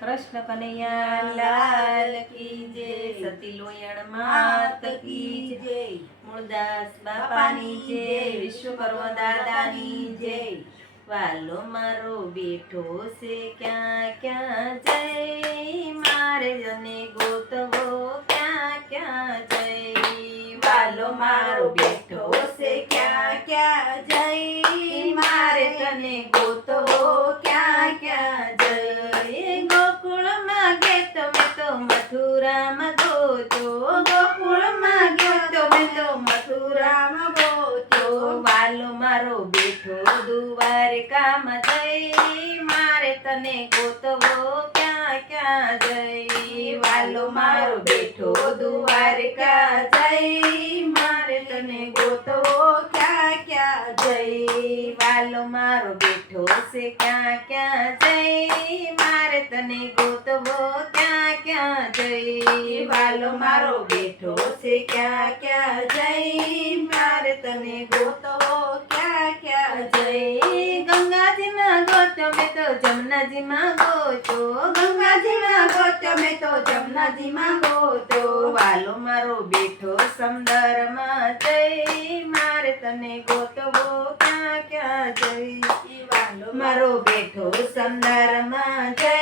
કૃષ્ણ કનૈયા લાલ કી જય, સતી લોયણ માત કી જય, મૂળદાસ બાપાની જય, વિશ્વકર્મા દાદાની જય। વાલો મારો બેઠો છે ક્યાં ક્યાં જય, મારે જને ગોતવો ક્યાં ક્યાં જય। વાલો મારો બેઠો છે ક્યાં ક્યાં જય, મારે તને ગોતવો ક્યાં ક્યાં જય। ગોકુળમાં ગયો તો મેં તો મથુરામાં ગોતો, ગોકુળમાં ગયો તો મેં તો મથુરામાં ગોતો। વાલો મારો બેઠો દ્વારકામાં જય, મારે તને ગોતવો ક્યાં ક્યાં જય। વાલો મારો બેઠો દ્વારકા જય, મારે તને ગોતવો ક્યાં ક્યાં જય। વાલો મારો બેઠો છે ક્યાં ક્યાં જય, મારે તને ગોતવો ક્યાં ક્યાં જય। વાલો મારો બેઠો છે ક્યાં ક્યાં જય, મારે તને ગોતવો ક્યાં ક્યાં જય। ગંગાજીમાં ગોતો મેં તો જમનાજીમાં ગોતો, ગંગાજીમાં ગોતો મેં તો જમનાજીમાં ગોતો। વાલો મારો બેઠો સમંદરમાં જય, મારે તને ગોતવો ક્યાં ક્યાં જય। વાલો મારો બેઠો સમંદરમાં જય,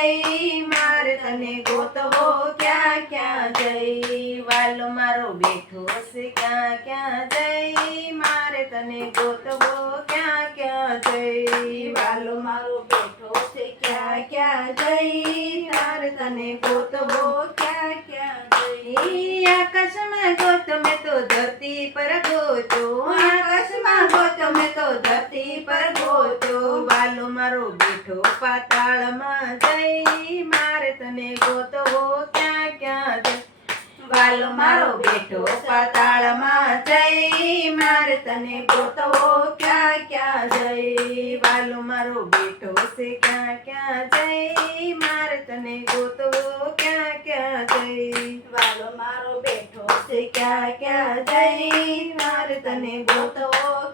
મારે તને ગોતવો ક્યાં ક્યાં જય। વાલો મારો બેઠો છે ક્યાં ક્યાં જય, મારે તને ગોતવો ક્યાં ક્યાં જય। વાલો મારો બેઠો છે ક્યાં ક્યાં જય, મારે તને ગોતવો ક્યાં ક્યાં જય। આકાશમાં ગોતો મેં તો ધરતી પર ગોતો, આકાશમાં ગોતો મેં તો ધરતી પર ગોતો। વાલો મારો બેઠો પાતાળમાં જય, મારે તને ગોતવો ક્યાં ક્યાં જય। વાલો મારો બેઠો પાતાળમાં જય, મારે તને ગોતવો ક્યાં ક્યાં જય। વાલો મારો બેઠો છે ક્યાં ક્યાં જય, મારે તને ગોતવો ક્યાં ક્યાં જય। વાલો મારો બેઠો છે ક્યાં ક્યાં જય, મારે તને ગોતવો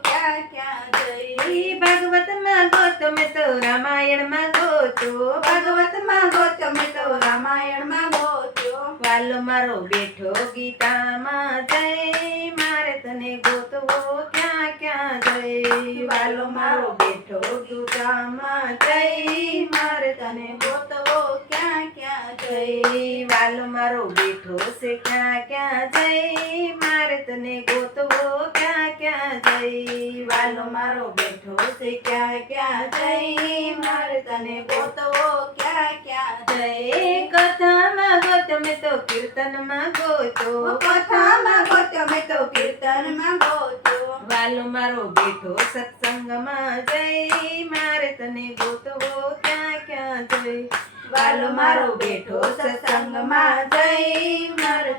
ક્યાં ક્યાં જય। ભાગવતમાં ગોતો મેં તો રામાયણમાં ગોતો, ભાગવતમાં ગોતો મેં તો રામાયણમાં ગોતો। વાલો મારો બેઠો ગીતામાં જય, મારે તને ગોતવો ક્યાં ક્યાં જય। વાલો મારો બેઠો ગીતામાં જય, મારે તને ગોતવો ક્યાં ક્યાં જય। વાલો મારો બેઠો છે ક્યાં ક્યાં જય, મારે તને ગોતવો ક્યાં ક્યાં જય। વાલો મારો બેઠો છે ક્યાં ક્યાં જય, મારે તને ગોતવો ક્યાં ક્યાં જય। કથામાં ગોતો મેં તો કીર્તનમાં ગોતો, કથામાં ગોતો મેં તો કીર્તનમાં ગોતો। વાલો મારો બેઠો સત્સંગમાં જય, મારે તને ગોતવો ક્યાં ક્યાં જય। વાલો મારો બેઠો સત્સંગમાં જય, મારે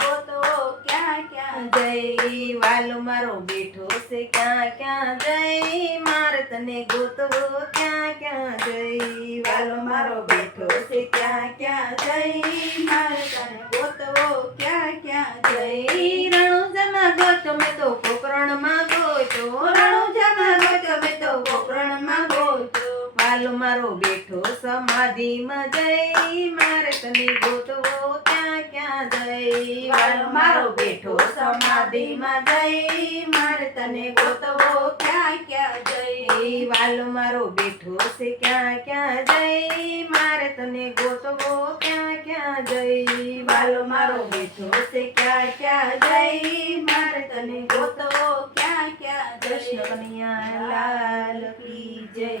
ગોતવો ક્યાં ક્યાં જય। વાલો મારો બેઠો છે ક્યાં ક્યાં જય, મારે તને ગોતવો ક્યાં ક્યાં જય। વાલો મારો બેઠો છે ક્યાં ક્યાં જય, મારે તને ગોતવો ક્યાં ક્યાં જય। રણુજામાં ગોતો મેં તો પોકરણમાં ગોતો, રણુજામાં ગોતો મેં તો પોકરણમાં ગોતો। વાલો મારો બેઠો સમાધિમાં જય, મારે તને ગોતવો ક્યાં ક્યાં જય। વાલો મારો બેઠો સમાધિમાં જય, મારે તને ગોતવો ક્યાં ક્યાં જય। વાલો મારો બેઠો છે ક્યાં ક્યાં જય, મારે તને ગોતવો ક્યાં ક્યાં જય। વાલો મારો બેઠો છે ક્યાં ક્યાં જય, મારે તને ગોતવો ક્યાં ક્યાં જય। કૃષ્ણ કનૈયા લાલ કી જય।